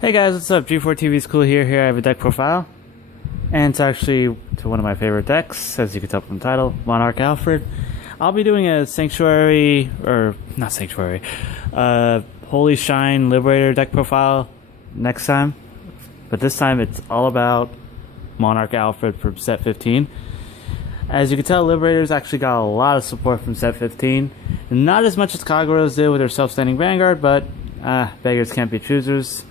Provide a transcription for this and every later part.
Hey guys, what's up? G4TV's cool here. Here I have a deck profile, and it's actually to one of my favorite decks, as you can tell from the title, Monarch Alfred. I'll be doing a Sanctuary, or not Sanctuary, Holy Shine Liberator deck profile next time, but this time it's all about Monarch Alfred from set 15. As you can tell, Liberators actually got a lot of support from set 15. Not as much as Kagura's did with their self-standing Vanguard, but beggars can't be choosers.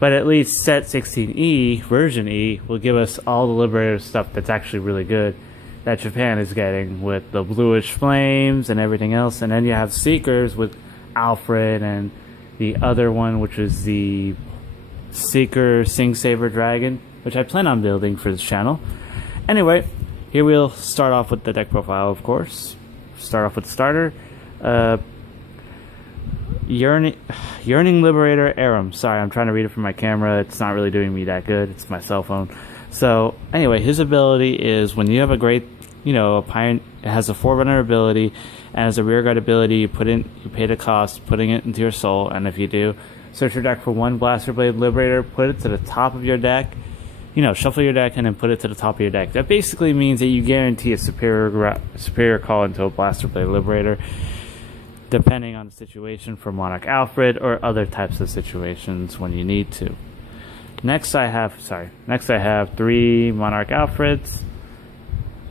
But at least set 16E, version E, will give us all the Liberator stuff that's actually really good that Japan is getting with the bluish flames and everything else. And then you have Seekers with Alfred and the other one, which is the Seeker Sing Saver Dragon, which I plan on building for this channel. Anyway, here we'll start off with the deck profile, of course. Start off with the starter. Yearning Liberator Aram. Sorry, I'm trying to read it from my camera. It's not really doing me that good. It's my cell phone. So anyway, his ability is when you have a great, it has a Forerunner ability, and as a rearguard ability, you pay the cost, putting it into your soul, and if you do, search your deck for one Blaster Blade Liberator, put it to the top of your deck. Shuffle your deck and then put it to the top of your deck. That basically means that you guarantee a superior call into a Blaster Blade Liberator, depending on the situation for Monarch Alfred or other types of situations when you need to. Next I have 3 Monarch Alfreds.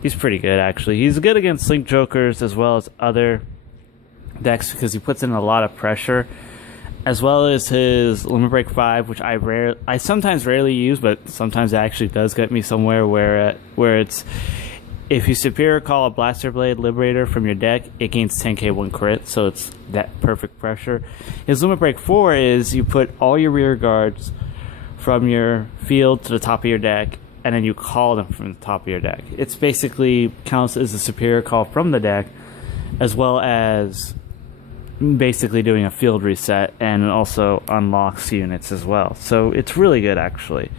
He's pretty good, actually. He's good against Link Jokers as well as other decks because he puts in a lot of pressure, as well as his Limit Break 5, which I sometimes rarely use, but sometimes it actually does get me somewhere where it's, if you superior call a Blaster Blade Liberator from your deck, it gains 10k 1 crit, so it's that perfect pressure. His Limit Break 4 is you put all your rear guards from your field to the top of your deck, and then you call them from the top of your deck. It's basically counts as a superior call from the deck, as well as basically doing a field reset, and also unlocks units as well. So it's really good, actually.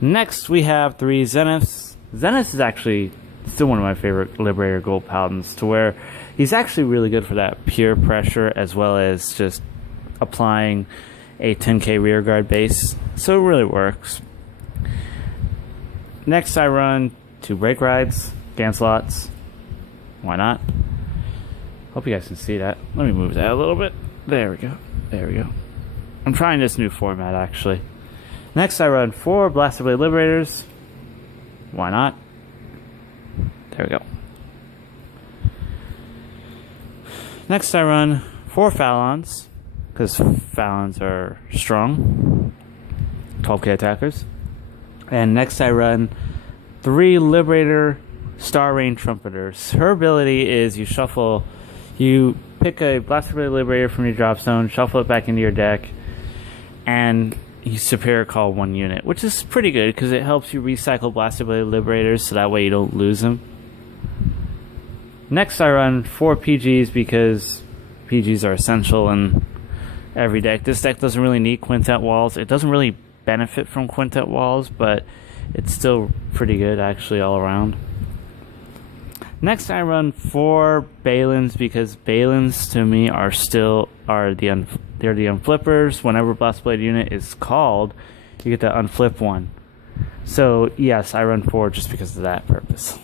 Next we have 3 Zeniths. Zenith is actually still one of my favorite Liberator Gold Paladins, to where he's actually really good for that pure pressure as well as just applying a 10k rearguard base, so it really works. Next I run 2 Break Rides, Ganslots. Why not? Hope you guys can see that. Let me move that a little bit. There we go. There we go. I'm trying this new format, actually. Next I run 4 Blaster Blade Liberators. Why not? There we go. Next I run 4 Falons, because Falons are strong, 12k attackers. And next I run 3 Liberator Star Rain Trumpeters. Her ability is you pick a Blaster Blade Liberator from your drop zone, shuffle it back into your deck, and you superior call 1 unit, which is pretty good because it helps you recycle Blaster Blade Liberators so that way you don't lose them. Next I run 4 PGs because PGs are essential in every deck. This deck doesn't really need Quintet Walls. It doesn't really benefit from Quintet Walls, but it's still pretty good actually all around. Next I run 4 Balins because Balins to me are they're the unflippers. Whenever Blast Blade unit is called, you get to unflip 1. So yes, I run 4 just because of that purpose.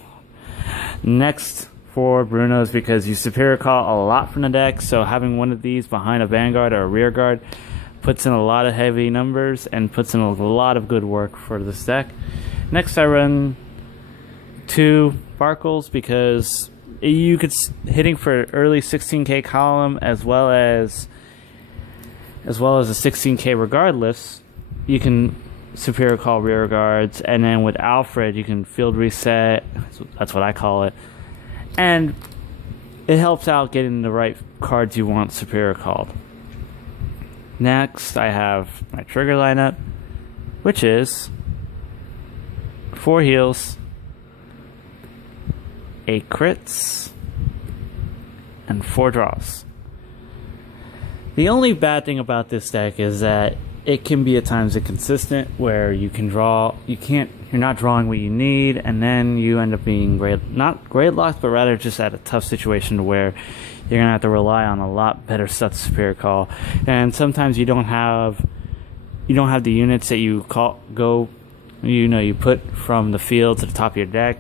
Next 4 Brunos because you superior call a lot from the deck, so having one of these behind a Vanguard or a rear guard puts in a lot of heavy numbers and puts in a lot of good work for this deck. Next I run 2 Sparkles because you could hitting for early 16k column as well as a 16k regardless. You can superior call rear guards, and then with Alfred you can field reset. That's what I call it, and it helps out getting the right cards you want superior called. Next I have my trigger lineup, which is 4 heals, 8 crits, and 4 draws. The only bad thing about this deck is that it can be at times inconsistent, where you're not drawing what you need, and then you end up being not gridlocked, but rather just at a tough situation where you're gonna have to rely on a lot better stuff to superior call, and sometimes you don't have you don't have the units that you you put from the field to the top of your deck.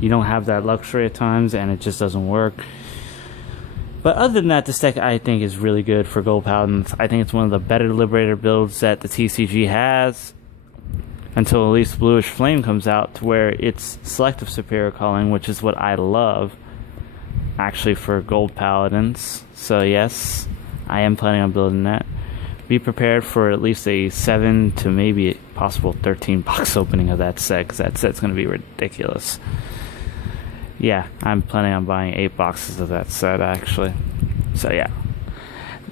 You don't have that luxury at times, and it just doesn't work. But other than that, this deck I think is really good for Gold Paladins. I think it's one of the better Liberator builds that the TCG has, until at least Bluish Flame comes out, to where it's selective superior calling, which is what I love, actually, for Gold Paladins. So yes, I am planning on building that. Be prepared for at least a 7 to maybe possible 13 box opening of that set, because that set's going to be ridiculous. Yeah, I'm planning on buying 8 boxes of that set, actually. So yeah.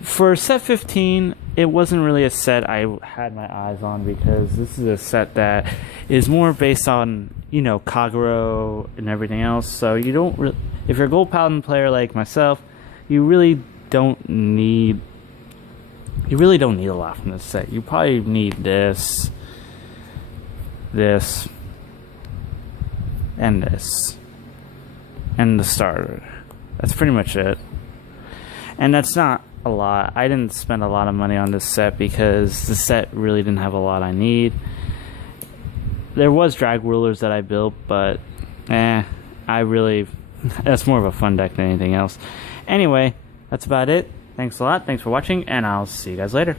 For set 15, it wasn't really a set I had my eyes on, because this is a set that is more based on, Kagero and everything else. So you don't really, if you're a Gold Paladin player like myself, you really don't need a lot from this set. You probably need this, and this, and the starter. That's pretty much it. And that's not a lot. I didn't spend a lot of money on this set because the set really didn't have a lot I need. There was drag rulers that I built, but that's more of a fun deck than anything else. Anyway, that's about it. Thanks a lot. Thanks for watching, and I'll see you guys later.